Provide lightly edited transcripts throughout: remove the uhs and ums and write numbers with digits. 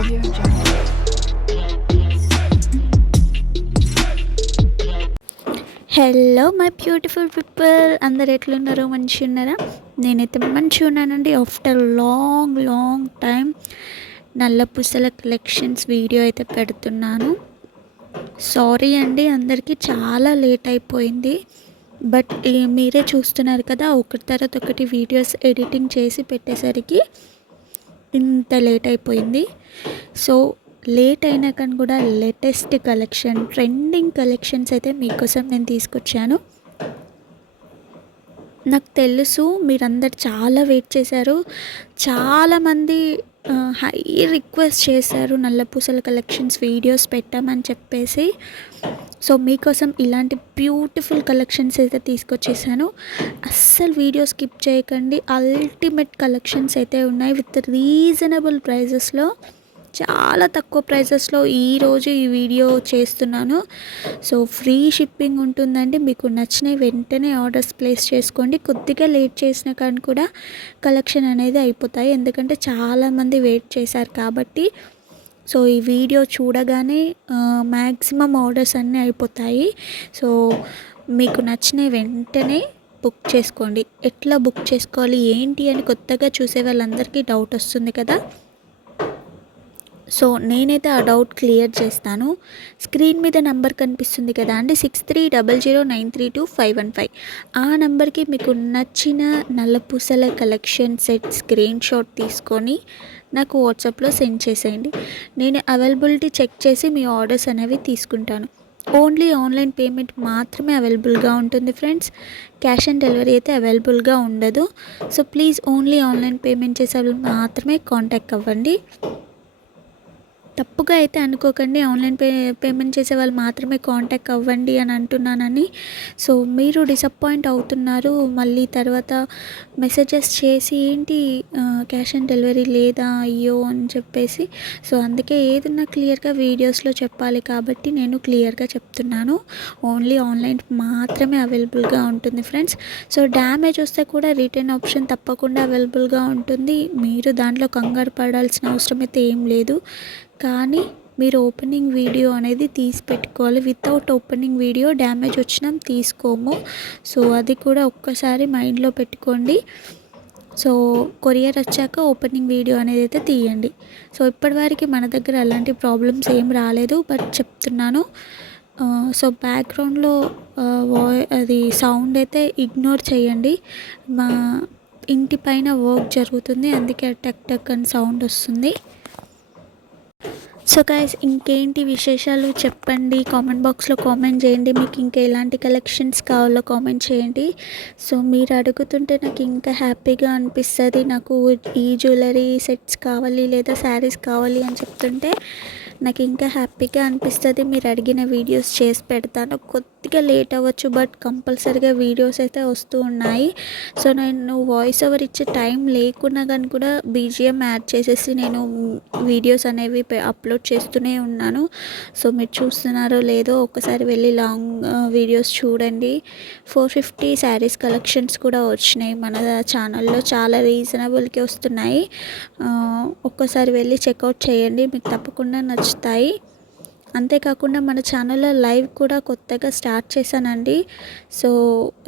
Audio Jungle. Hello my beautiful people, అందరు ఎట్లున్నారో మంచిగా ఉన్నారా? నేనైతే మంచిగా ఉన్నానండి. ఆఫ్టర్ లాంగ్ టైం నల్ల పూసల కలెక్షన్స్ వీడియో అయితే పెడుతున్నాను. సారీ అండి, అందరికీ చాలా లేట్ అయిపోయింది. బట్ మీరే చూస్తున్నారు కదా, ఒకటి తర్వాత ఒకటి వీడియోస్ ఎడిటింగ్ చేసి పెట్టేసరికి ఇంత లేట్ అయిపోయింది. సో లేట్ అయినా కానీ కూడా లేటెస్ట్ కలెక్షన్, ట్రెండింగ్ కలెక్షన్స్ అయితే మీకోసం నేను తీసుకొచ్చాను. నాకు తెలుసు మీరందరు చాలా వెయిట్ చేశారు. చాలామంది హై రిక్వెస్ట్ చేశారు నల్ల పూసల కలెక్షన్స్ వీడియోస్ పెట్టామని చెప్పేసి. సో మీకోసం ఇలాంటి బ్యూటిఫుల్ కలెక్షన్స్ అయితే తీసుకొచ్చేసాను. అస్సలు వీడియో స్కిప్ చేయకండి. అల్టిమేట్ కలెక్షన్స్ అయితే ఉన్నాయి విత్ రీజనబుల్ ప్రైజెస్లో, చాలా తక్కువ ప్రైజెస్లో ఈరోజు ఈ వీడియో చేస్తున్నాను. సో ఫ్రీ షిప్పింగ్ ఉంటుందండి. మీకు నచ్చిన వెంటనే ఆర్డర్స్ ప్లేస్ చేసుకోండి. కొద్దిగా లేట్ చేసినా కానీ కూడా కలెక్షన్ అనేది అయిపోతాయి, ఎందుకంటే చాలామంది వెయిట్ చేశారు కాబట్టి. సో ఈ వీడియో చూడగానే మ్యాక్సిమం ఆర్డర్స్ అన్నీ అయిపోతాయి. సో మీకు నచ్చిన వెంటనే బుక్ చేసుకోండి. ఎట్లా బుక్ చేసుకోవాలి ఏంటి అని కొత్తగా చూసే వాళ్ళందరికీ డౌట్ వస్తుంది కదా. సో నేనైతే ఆ డౌట్ క్లియర్ చేస్తాను. స్క్రీన్ మీద నెంబర్ కనిపిస్తుంది కదా అండి, 6300932515. ఆ నెంబర్కి మీకు నచ్చిన నల్లపూసల కలెక్షన్ సెట్ స్క్రీన్ షాట్ తీసుకొని నాకు వాట్సాప్లో సెండ్ చేసేయండి. నేను అవైలబిలిటీ చెక్ చేసి మీ ఆర్డర్స్ అనేవి తీసుకుంటాను. ఓన్లీ ఆన్లైన్ పేమెంట్ మాత్రమే అవైలబుల్గా ఉంటుంది ఫ్రెండ్స్. క్యాష్ ఆన్ డెలివరీ అయితే అవైలబుల్గా ఉండదు. So please only online payment చేసే వాళ్ళు మాత్రమే కాంటాక్ట్ అవ్వండి. తప్పుగా అయితే అనుకోకండి, ఆన్లైన్ పేమెంట్ చేసే వాళ్ళు మాత్రమే కాంటాక్ట్ అవ్వండి అని అంటున్నానని. సో మీరు డిసప్పాయింట్ అవుతున్నారు మళ్ళీ తర్వాత మెసేజెస్ చేసి, ఏంటి క్యాష్ ఆన్ డెలివరీ లేదా అయ్యో అని చెప్పేసి. సో అందుకే ఏదన్నా క్లియర్గా వీడియోస్లో చెప్పాలి కాబట్టి నేను క్లియర్గా చెప్తున్నాను. ఓన్లీ ఆన్లైన్ మాత్రమే అవైలబుల్గా ఉంటుంది ఫ్రెండ్స్. సో డ్యామేజ్ వస్తే కూడా రిటర్న్ ఆప్షన్ తప్పకుండా అవైలబుల్గా ఉంటుంది. మీరు దాంట్లో కంగారు పడాల్సిన అవసరం అయితే ఏం లేదు. కానీ మీరు ఓపెనింగ్ వీడియో అనేది తీసి పెట్టుకోవాలి. వితౌట్ ఓపెనింగ్ వీడియో డ్యామేజ్ వచ్చినా తీసుకోము. సో అది కూడా ఒక్కసారి మైండ్లో పెట్టుకోండి. సో కొరియర్ వచ్చాక ఓపెనింగ్ వీడియో అనేది అయితే తీయండి. సో ఇప్పటివరకు మన దగ్గర అలాంటి ప్రాబ్లమ్స్ ఏం రాలేదు, బట్ చెప్తున్నాను. సో బ్యాక్గ్రౌండ్లో అది సౌండ్ అయితే ఇగ్నోర్ చేయండి. మా ఇంటి పైన వర్క్ జరుగుతుంది, అందుకే టక్ టక్ అని సౌండ్ వస్తుంది. సో గైస్, ఇంకేంటి విశేషాలు చెప్పండి, కామెంట్ బాక్స్లో కామెంట్ చేయండి. మీకు ఇంకా ఎలాంటి కలెక్షన్స్ కావాలో కామెంట్ చేయండి. సో మీరు అడుగుతుంటే నాకు ఇంకా హ్యాపీగా అనిపిస్తుంది. నాకు ఈ జ్యువెలరీ సెట్స్ కావాలి లేదా శారీస్ కావాలి అని చెప్తుంటే నాకు ఇంకా హ్యాపీగా అనిపిస్తుంది. మీరు అడిగిన వీడియోస్ చేసి పెడతాను. కొద్దిగా లేట్ అవ్వచ్చు, బట్ కంపల్సరీగా వీడియోస్ అయితే వస్తూ ఉన్నాయి. సో నేను వాయిస్ ఓవర్ ఇచ్చే టైం లేకున్నా కానీ కూడా బీజిఎం యాడ్ చేసేసి నేను వీడియోస్ అనేవి అప్లోడ్ చేస్తూనే ఉన్నాను. సో మీరు చూస్తున్నారో లేదో ఒకసారి వెళ్ళి లాంగ్ వీడియోస్ చూడండి. 450 శారీస్ కలెక్షన్స్ కూడా వచ్చినాయి మన ఛానల్లో, చాలా రీజనబుల్కి వస్తున్నాయి. ఒక్కసారి వెళ్ళి చెక్అవుట్ చేయండి, మీకు తప్పకుండా నచ్చుతాయి. అంతేకాకుండా మన ఛానల్లో లైవ్ కూడా కొత్తగా స్టార్ట్ చేశానండి. సో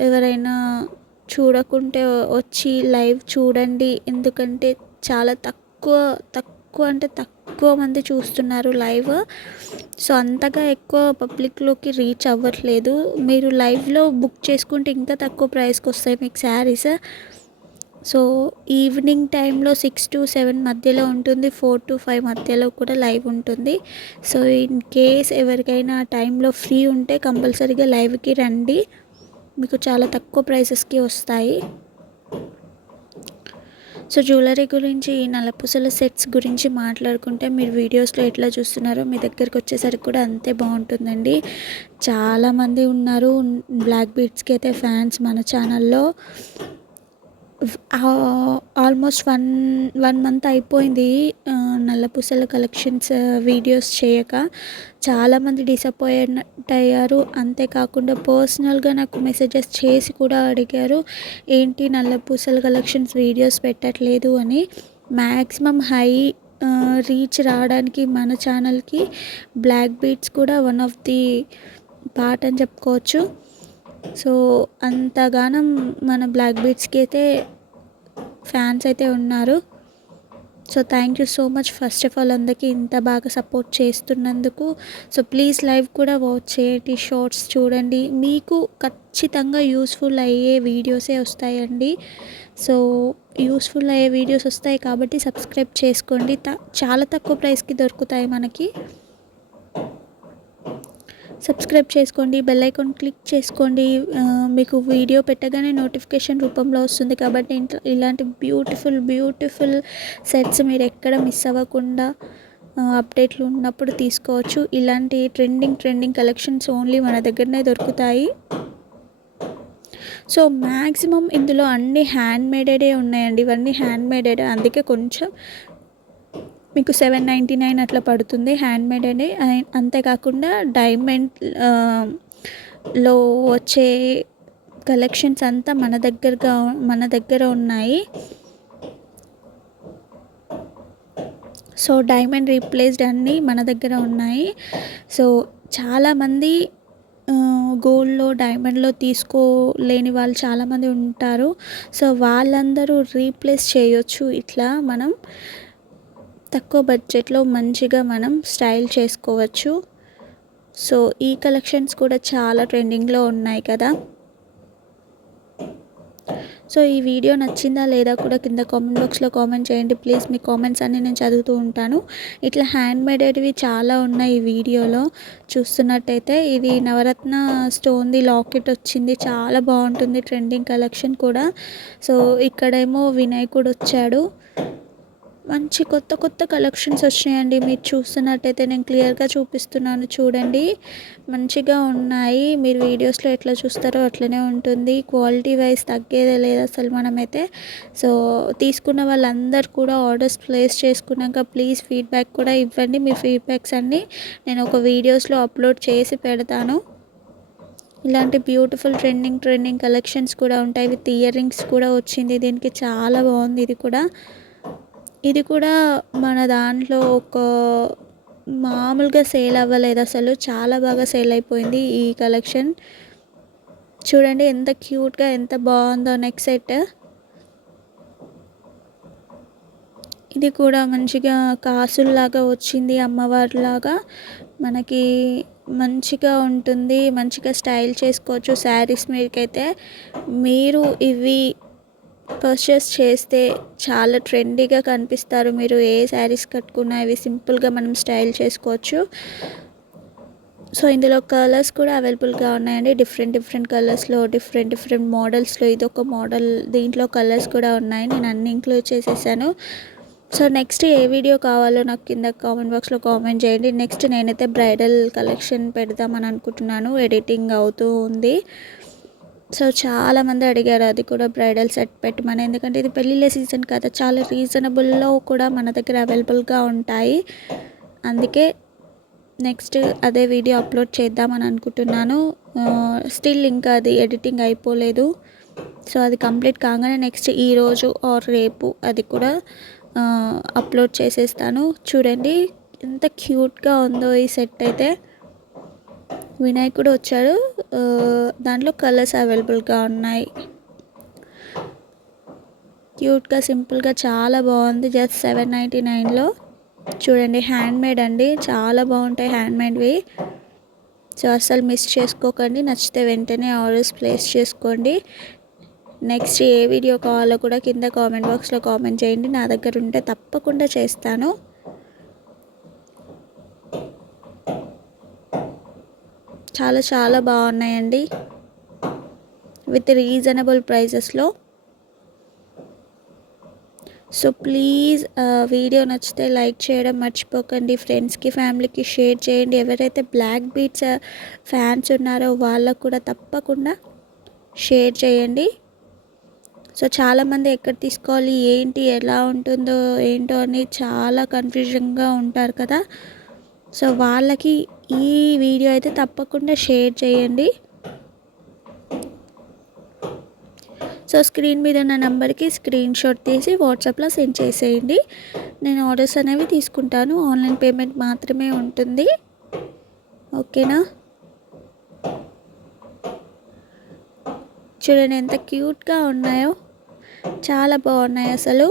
ఎవరైనా చూడకుంటే వచ్చి లైవ్ చూడండి, ఎందుకంటే చాలా తక్కువ మంది చూస్తున్నారు లైవ్. సో అంతగా ఎక్కువ పబ్లిక్లోకి రీచ్ అవ్వట్లేదు. మీరు లైవ్లో బుక్ చేసుకుంటే ఇంకా తక్కువ ప్రైస్కి వస్తాయి మీకు శారీస్. సో ఈవినింగ్ టైంలో 6 to 7 మధ్యలో ఉంటుంది, 4 to 5 మధ్యలో కూడా లైవ్ ఉంటుంది. సో ఇన్ కేస్ ఎవరికైనా ఆ టైంలో ఫ్రీ ఉంటే కంపల్సరీగా లైవ్కి రండి, మీకు చాలా తక్కువ ప్రైసెస్కి వస్తాయి. సో జ్యువెలరీ గురించి, నల్లపూసల సెట్స్ గురించి మాట్లాడుకుంటే మీరు వీడియోస్లో ఎట్లా చూస్తున్నారో మీ దగ్గరికి వచ్చేసరికి కూడా అంతే బాగుంటుందండి. చాలామంది ఉన్నారు బ్లాక్ బీడ్స్కి అయితే ఫ్యాన్స్ మన ఛానల్లో. ఆల్మోస్ట్ వన్ మంత్ అయిపోయింది నల్లపూసల కలెక్షన్స్ వీడియోస్ చేయక. చాలామంది డిసప్పాయింట్ అయ్యారు. అంతేకాకుండా పర్సనల్గా నాకు మెసేజెస్ చేసి కూడా అడిగారు, ఏంటి నల్లపూసల కలెక్షన్స్ వీడియోస్ పెట్టట్లేదు అని. మ్యాక్సిమం హై రీచ్ రావడానికి మన ఛానల్కి బ్లాక్ బీట్స్ కూడా వన్ ఆఫ్ ది పార్ట్ అని చెప్పుకోవచ్చు. సో అంతగానం మన బ్లాక్ బీట్స్కి అయితే ఫ్యాన్స్ అయితే ఉన్నారు. So thank you so much first of all అందరికీ ఇంత బాగా సపోర్ట్ చేస్తున్నందుకు. సో ప్లీజ్ లైవ్ కూడా వాచ్ చేయండి, షార్ట్స్ చూడండి, మీకు ఖచ్చితంగా యూస్ఫుల్ అయ్యే వీడియోసే వస్తాయండి. సో యూస్ఫుల్ అయ్యే వీడియోస్ వస్తాయి కాబట్టి సబ్స్క్రైబ్ చేసుకోండి. చాలా తక్కువ ప్రైస్కి దొరుకుతాయి మనకి. సబ్స్క్రైబ్ చేసుకోండి, బెల్ ఐకాన్ క్లిక్ చేసుకోండి. మీకు వీడియో పెట్టగానే నోటిఫికేషన్ రూపంలో వస్తుంది కాబట్టి ఇలాంటి బ్యూటిఫుల్ సెట్స్ మీరు ఎక్కడ మిస్ అవ్వకుండా అప్డేట్లు ఉన్నప్పుడు తీసుకోవచ్చు. ఇలాంటి ట్రెండింగ్ కలెక్షన్స్ ఓన్లీ మన దగ్గరనే దొరుకుతాయి. సో మ్యాక్సిమం ఇందులో అన్ని హ్యాండ్ మేడెడే ఉన్నాయండి. ఇవన్నీ హ్యాండ్ మేడెడ్, అందుకే కొంచెం మీకు 799 అట్లా పడుతుంది హ్యాండ్ మేడ్ అని. అంతేకాకుండా డైమండ్ లో వచ్చే కలెక్షన్స్ అంతా మన దగ్గర ఉన్నాయి. సో డైమండ్ రీప్లేస్డ్ అన్నీ మన దగ్గర ఉన్నాయి. సో చాలామంది గోల్డ్లో డైమండ్లో తీసుకోలేని వాళ్ళు చాలామంది ఉంటారు. సో వాళ్ళందరూ రీప్లేస్ చేయొచ్చు. ఇట్లా మనం తక్కువ బడ్జెట్లో మంచిగా మనం స్టైల్ చేసుకోవచ్చు. సో ఈ కలెక్షన్స్ కూడా చాలా ట్రెండింగ్లో ఉన్నాయి కదా. సో ఈ వీడియో నచ్చిందా లేదా కూడా కింద కామెంట్ బాక్స్లో కామెంట్ చేయండి ప్లీజ్. మీ కామెంట్స్ అన్నీ నేను చదువుతూ ఉంటాను. ఇట్లా హ్యాండ్ మేడెడ్వి చాలా ఉన్నాయి ఈ వీడియోలో చూస్తున్నట్టయితే. ఇది నవరత్న స్టోన్ది లాకెట్ వచ్చింది, చాలా బాగుంటుంది, ట్రెండింగ్ కలెక్షన్ కూడా. సో ఇక్కడేమో వినాయకుడు వచ్చాడు. మంచి కొత్త కలెక్షన్స్ వచ్చినాయండి. మీరు చూస్తున్నట్టయితే నేను క్లియర్గా చూపిస్తున్నాను చూడండి. మంచిగా ఉన్నాయి. మీరు వీడియోస్లో ఎట్లా చూస్తారో అట్లనే ఉంటుంది. క్వాలిటీ వైజ్ తగ్గేదే లేదు అసలు మనమైతే. సో తీసుకున్న వాళ్ళందరూ కూడా ఆర్డర్స్ ప్లేస్ చేసుకున్నాక ప్లీజ్ ఫీడ్బ్యాక్ కూడా ఇవ్వండి. మీ ఫీడ్బ్యాక్స్ అన్నీ నేను ఒక వీడియోస్లో అప్లోడ్ చేసి పెడతాను. ఇలాంటి బ్యూటిఫుల్ ట్రెండింగ్ కలెక్షన్స్ కూడా ఉంటాయి. విత్ ఇయర్ రింగ్స్ కూడా వచ్చింది దీనికి, చాలా బాగుంది. ఇది కూడా మన దాంట్లో ఒక మామూలుగా సేల్ అవ్వలేదు అసలు, చాలా బాగా సేల్ అయిపోయింది ఈ కలెక్షన్. చూడండి ఎంత క్యూట్గా ఎంత బాగుందో నెక్ సెట్. ఇది కూడా మంచిగా కాసుల్లాగా వచ్చింది, అమ్మవారిలాగా మనకి మంచిగా ఉంటుంది. మంచిగా స్టైల్ చేసుకోవచ్చు శారీస్ మీదకైతే. మీరు ఇవి పర్చేస్ చేస్తే చాలా ట్రెండీగా కనిపిస్తారు. మీరు ఏ శారీస్ కట్టుకున్నా ఇవి సింపుల్గా మనం స్టైల్ చేసుకోవచ్చు. సో ఇందులో కలర్స్ కూడా అవైలబుల్గా ఉన్నాయండి. డిఫరెంట్ కలర్స్లో డిఫరెంట్ మోడల్స్లో. ఇదొక మోడల్, దీంట్లో కలర్స్ కూడా ఉన్నాయి. నేను అన్ని ఇంక్లూడ్ చేసేసాను. సో నెక్స్ట్ ఏ వీడియో కావాలో నాకు కింద కామెంట్ బాక్స్లో కామెంట్ చేయండి. నెక్స్ట్ నేనైతే బ్రైడల్ కలెక్షన్ పెడదామని అనుకుంటున్నాను, ఎడిటింగ్ అవుతూ ఉంది. సో చాలామంది అడిగారు అది కూడా బ్రైడల్ సెట్ పెట్టమని. ఎందుకంటే ఇది పెళ్ళిళ్ళ సీజన్ కదా, చాలా రీజనబుల్లో కూడా మన దగ్గర అవైలబుల్గా ఉంటాయి. అందుకే నెక్స్ట్ అదే వీడియో అప్లోడ్ చేద్దామని అనుకుంటున్నాను. స్టిల్ ఇంకా అది ఎడిటింగ్ అయిపోలేదు. సో అది కంప్లీట్ కాగానే నెక్స్ట్ ఈరోజు ఆర్ రేపు అది కూడా అప్లోడ్ చేసేస్తాను. చూడండి ఎంత క్యూట్గా ఉందో ఈ సెట్ అయితే. వినాయకుడు వచ్చాడు, దాంట్లో కలర్స్ అవైలబుల్గా ఉన్నాయి. క్యూట్గా సింపుల్గా చాలా బాగుంది. జస్ట్ 799లో. చూడండి హ్యాండ్ మేడ్ అండి, చాలా బాగుంటాయి హ్యాండ్ మేడ్వి. సో అస్సలు మిస్ చేసుకోకండి. నచ్చితే వెంటనే ఆర్డర్స్ ప్లేస్ చేసుకోండి. నెక్స్ట్ ఏ వీడియో కావాలో కూడా కింద కామెంట్ బాక్స్లో కామెంట్ చేయండి. నా దగ్గర ఉంటే తప్పకుండా చేస్తాను. చాలా బాగున్నాయండి విత్ రీజనబుల్ ప్రైజెస్లో. సో ప్లీజ్ వీడియో నచ్చితే లైక్ చేయడం మర్చిపోకండి. ఫ్రెండ్స్కి ఫ్యామిలీకి షేర్ చేయండి. ఎవరైతే బ్లాక్ బీట్స్ ఫ్యాన్స్ ఉన్నారో వాళ్ళకు కూడా తప్పకుండా షేర్ చేయండి. సో చాలామంది ఎక్కడ తీసుకోవాలి ఏంటి ఎలా ఉంటుందో ఏంటో అని చాలా కన్ఫ్యూజన్గా ఉంటారు కదా. సో వాళ్ళకి ఈ వీడియో అయితే తప్పకుండా షేర్ చేయండి. సో స్క్రీన్ మీద ఉన్న నెంబర్కి స్క్రీన్ షాట్ తీసి వాట్సాప్లో సెండ్ చేసేయండి. నేను ఆర్డర్స్ అనేవి తీసుకుంటాను. ఆన్లైన్ పేమెంట్ మాత్రమే ఉంటుంది. ఓకేనా? చూడండి ఎంత క్యూట్గా ఉన్నాయో, చాలా బాగున్నాయి అసలు.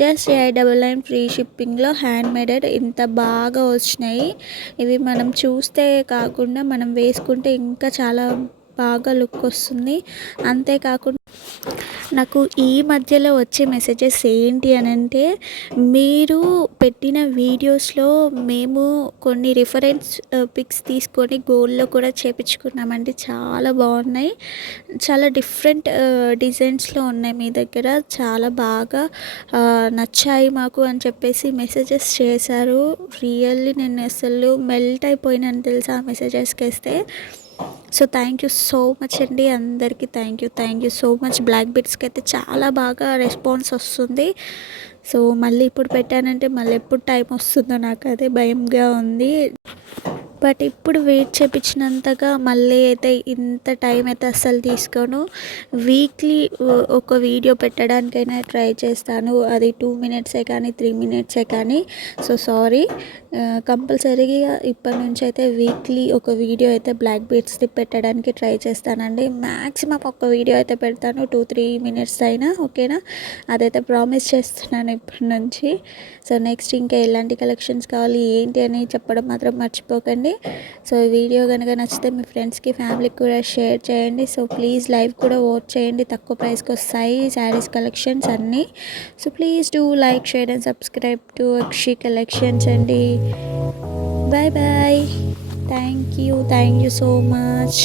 జస్ట్ 899 ఫ్రీ షిప్పింగ్లో హ్యాండ్ మేడెడ్ ఇంత బాగా వచ్చినాయి. ఇవి మనం చూస్తే కాకుండా మనం వేసుకుంటే ఇంకా చాలా బాగా లుక్ వస్తుంది. అంతేకాకుండా నాకు ఈ మధ్యలో వచ్చే మెసేజెస్ ఏంటి అని అంటే, మీరు పెట్టిన వీడియోస్లో మేము కొన్ని రిఫరెన్స్ పిక్స్ తీసుకొని గోల్డ్లో కూడా చేపించుకున్నామండి. చాలా బాగున్నాయి. చాలా డిఫరెంట్ డిజైన్స్లో ఉన్నాయి మీ దగ్గర. చాలా బాగా నచ్చాయి మాకు అని చెప్పేసి మెసేజెస్ చేశారు. రియల్లీ నేను అసలు మెల్ట్ అయిపోయినాను తెలుసా ఆ మెసేజెస్కి వేస్తే. So thank you so much అండి అందరికీ. Thank you so much. Black బిట్స్కి అయితే చాలా బాగా రెస్పాన్స్ వస్తుంది. సో మళ్ళీ ఇప్పుడు పెట్టానంటే మళ్ళీ ఎప్పుడు టైం వస్తుందో నాకు అదే భయంగా ఉంది. బట్ ఇప్పుడు వెయిట్ చేయించినంతగా మళ్ళీ అయితే ఇంత టైం అయితే అస్సలు తీసుకోను. వీక్లీ ఒక వీడియో పెట్టడానికైనా ట్రై చేస్తాను. అది 2 మినిట్సే కానీ 3 మినిట్సే కానీ. So sorry. కంపల్సరీగా ఇప్పటి నుంచి అయితే వీక్లీ ఒక వీడియో అయితే బ్లాక్ బీడ్స్ది పెట్టడానికి ట్రై చేస్తానండి. మ్యాక్సిమం ఒక వీడియో అయితే పెడతాను 2-3 మినిట్స్ అయినా. ఓకేనా? అదైతే ప్రామిస్ చేస్తున్నాను ఇప్పటి నుంచి. సో నెక్స్ట్ ఇంకా ఎలాంటి కలెక్షన్స్ కావాలి ఏంటి అని చెప్పడం మాత్రం మర్చిపోకండి. సో ఈ వీడియో కనుక నచ్చితే మీ ఫ్రెండ్స్కి ఫ్యామిలీకి కూడా షేర్ చేయండి. సో ప్లీజ్ లైవ్ కూడా ఓట్ చేయండి. తక్కువ ప్రైస్కి వస్తాయి శారీస్ కలెక్షన్స్ అన్నీ. So please do like, share and subscribe to Akshi collections అండి. Bye bye. Thank you so much.